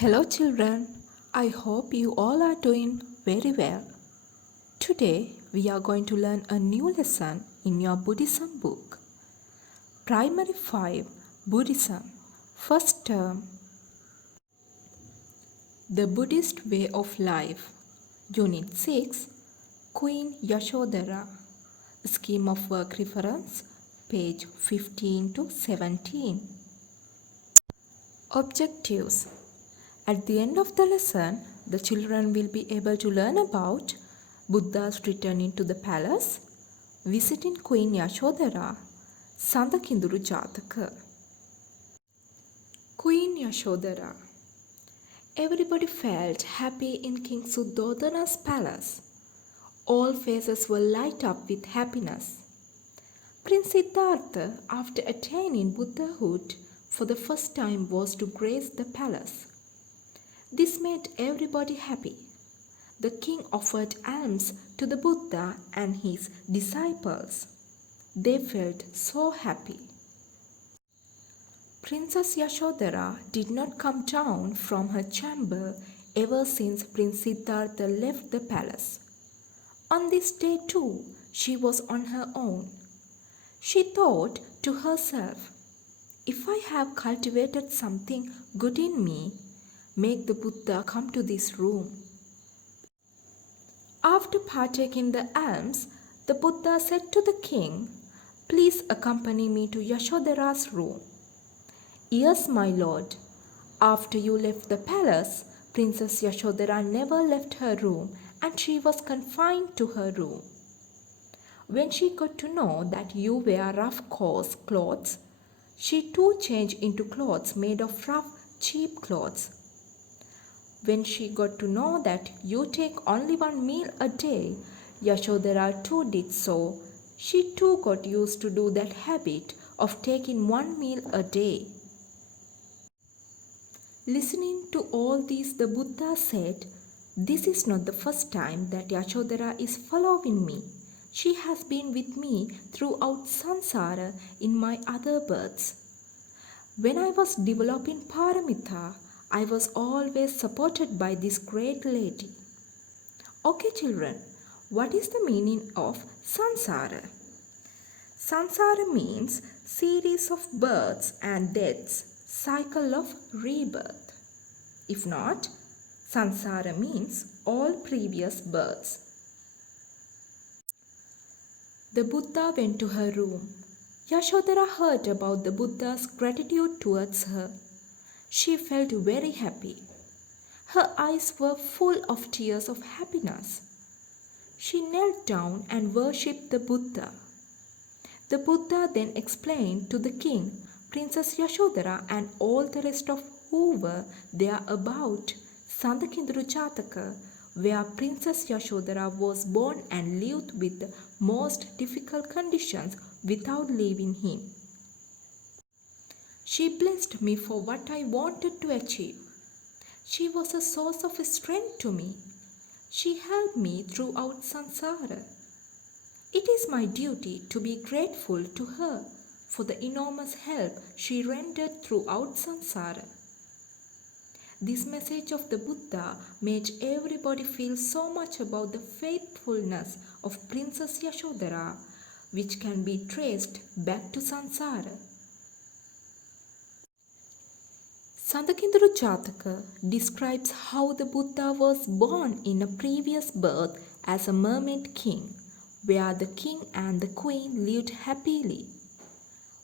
Hello, children. I hope you all are doing very well. Today, we are going to learn a new lesson in your Buddhism book. Primary 5 Buddhism. First term The Buddhist Way of Life. Unit 6 Queen Yashodhara. Scheme of Work Reference, page 15 to 17. Objectives. At the end of the lesson, the children will be able to learn about Buddha's returning to the palace, visiting Queen Yashodhara, Sandakinduru Jataka. Queen Yashodhara. Everybody felt happy in King Suddhodana's palace. All faces were light up with happiness. Prince Siddhartha, after attaining Buddhahood for the first time, was to grace the palace. This made everybody happy. The king offered alms to the Buddha and his disciples. They felt so happy. Princess Yashodhara did not come down from her chamber ever since Prince Siddhartha left the palace. On this day too, she was on her own. She thought to herself, "If I have cultivated something good in me, make the Buddha come to this room." After partaking the alms, the Buddha said to the king, "Please accompany me to Yashodhara's room." "Yes, my lord." After you left the palace, Princess Yashodhara never left her room and she was confined to her room. When she got to know that you wear rough, coarse clothes, she too changed into clothes made of rough, cheap clothes. When she got to know that you take only one meal a day, Yashodhara too did so. She too got used to do that habit of taking one meal a day. Listening to all this, the Buddha said, "This is not the first time that Yashodhara is following me. She has been with me throughout samsara in my other births. When I was developing paramita, I was always supported by this great lady." Okay, children, what is the meaning of samsara? Samsara means series of births and deaths, cycle of rebirth. If not, samsara means all previous births. The Buddha went to her room. Yashodhara heard about the Buddha's gratitude towards her. She felt very happy. Her eyes were full of tears of happiness. She knelt down and worshipped the Buddha. The Buddha then explained to the king, Princess Yashodhara and all the rest of who were there about Sandakinduru Jataka, where Princess Yashodhara was born and lived with the most difficult conditions without leaving him. She blessed me for what I wanted to achieve. She was a source of strength to me. She helped me throughout samsara. It is my duty to be grateful to her for the enormous help she rendered throughout samsara. This message of the Buddha made everybody feel so much about the faithfulness of Princess Yashodhara, which can be traced back to samsara. Sandakinduru Jataka describes how the Buddha was born in a previous birth as a mermaid king, where the king and the queen lived happily.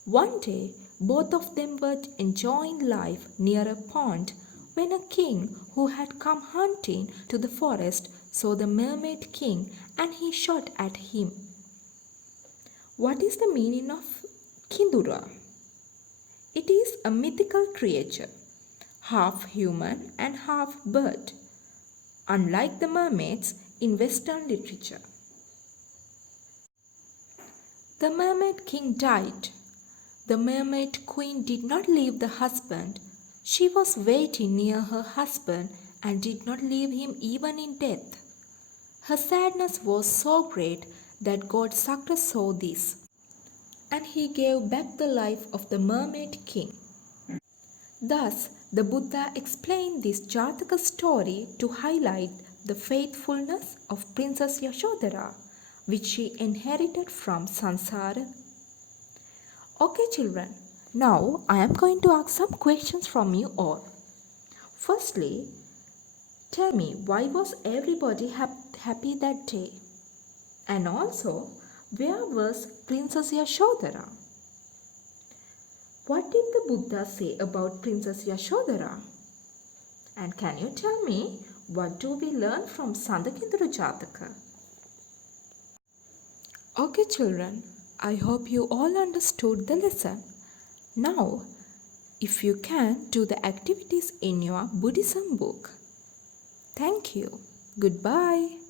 One day, both of them were enjoying life near a pond when a king who had come hunting to the forest saw the mermaid king and he shot at him. What is the meaning of Kindura? It is a mythical creature, half human and half bird, unlike the mermaids in Western literature. The mermaid king died. The mermaid queen did not leave the husband. She was waiting near her husband and did not leave him even in death. Her sadness was so great that God Sakra saw this, and he gave back the life of the mermaid king. Thus, The Buddha explained this Jataka story to highlight the faithfulness of Princess Yashodhara, which she inherited from Sansara. Okay, children, now I am going to ask some questions from you all. Firstly, tell me why was everybody happy that day? And also, where was Princess Yashodhara? What did the Buddha say about Princess Yashodhara? And can you tell me what do we learn from Sandakinduru Jataka? Okay, children, I hope you all understood the lesson. Now, if you can, do the activities in your Buddhism book. Thank you. Goodbye.